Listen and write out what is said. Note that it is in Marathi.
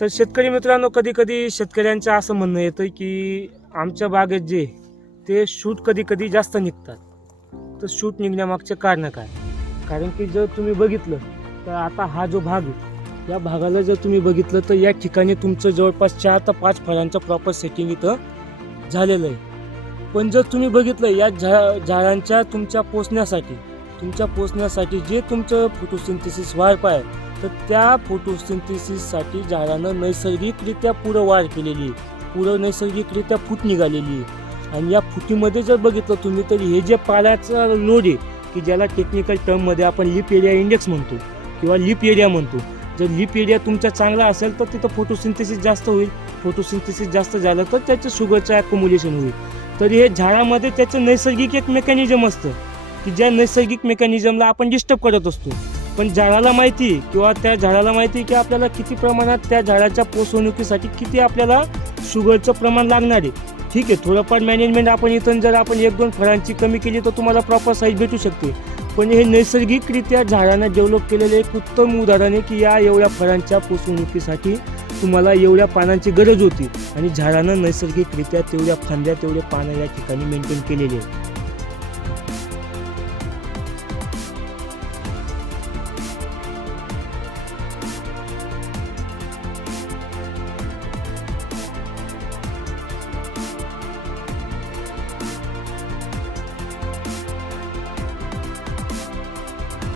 तर शेतकरी मित्रांनो, कधी कधी शेतकऱ्यांचं असं म्हणणं येतं की आमच्या बागेत जे ते शूट कधी कधी जास्त निघतात. तर शूट निघण्यामागचे कारण काय? कारण की जर तुम्ही बघितलं तर आता हा जो भाग आहे, या भागाला जर तुम्ही बघितलं तर या ठिकाणी तुमचं जवळपास 4 ते 5 फळांचं प्रॉपर सेटिंग इथं झालेलं आहे. पण जर तुम्ही बघितलं या झाडांच्या तुमच्या पोसण्यासाठी जे तुमचं फोटोसिंथेसिस वाढ आहे, तर त्या फोटोसिंथेसिससाठी झाडानं नैसर्गिकरित्या पुढं वाढ केलेली आहे, पुढं नैसर्गिकरित्या फूट निघालेली आहे. आणि या फुटीमध्ये जर बघितलं तुम्ही तर हे जे पाल्याचा लोड आहे की ज्याला टेक्निकल टर्ममध्ये आपण लीफ एरिया इंडेक्स म्हणतो किंवा लीफ एरिया म्हणतो, जर लीफ एरिया तुमचा चांगला असेल तर तिथं फोटोसिंथेसिस जास्त होईल. फोटोसिंथेसिस जास्त झालं तर त्याचं शुगरचं ॲक्युम्युलेशन होईल. तर हे झाडामध्ये त्याचं नैसर्गिक एक मेकॅनिझम असतं की ज्या नैसर्गिक मेकॅनिझमला आपण डिस्टर्ब करत असतो. पण झाडाला माहिती किंवा त्या झाडाला माहिती की आपल्याला किती प्रमाणात त्या झाडाच्या पोषणुकीसाठी किती आपल्याला शुगरचं प्रमाण लागणार आहे. ठीक आहे, थोडंफार मॅनेजमेंट आपण इथून जर आपण 1-2 फळांची कमी केली तर तुम्हाला प्रॉपर साईज भेटू शकते. पण हे नैसर्गिकरित्या झाडानं डेव्हलप केलेलं एक उत्तम उदाहरण आहे की या एवढ्या फळांच्या पोषणुकीसाठी तुम्हाला एवढ्या पानांची गरज होती आणि झाडानं नैसर्गिकरित्या तेवढ्या फांद्या तेवढे पानं या ठिकाणी मेंटेन केलेले आहे.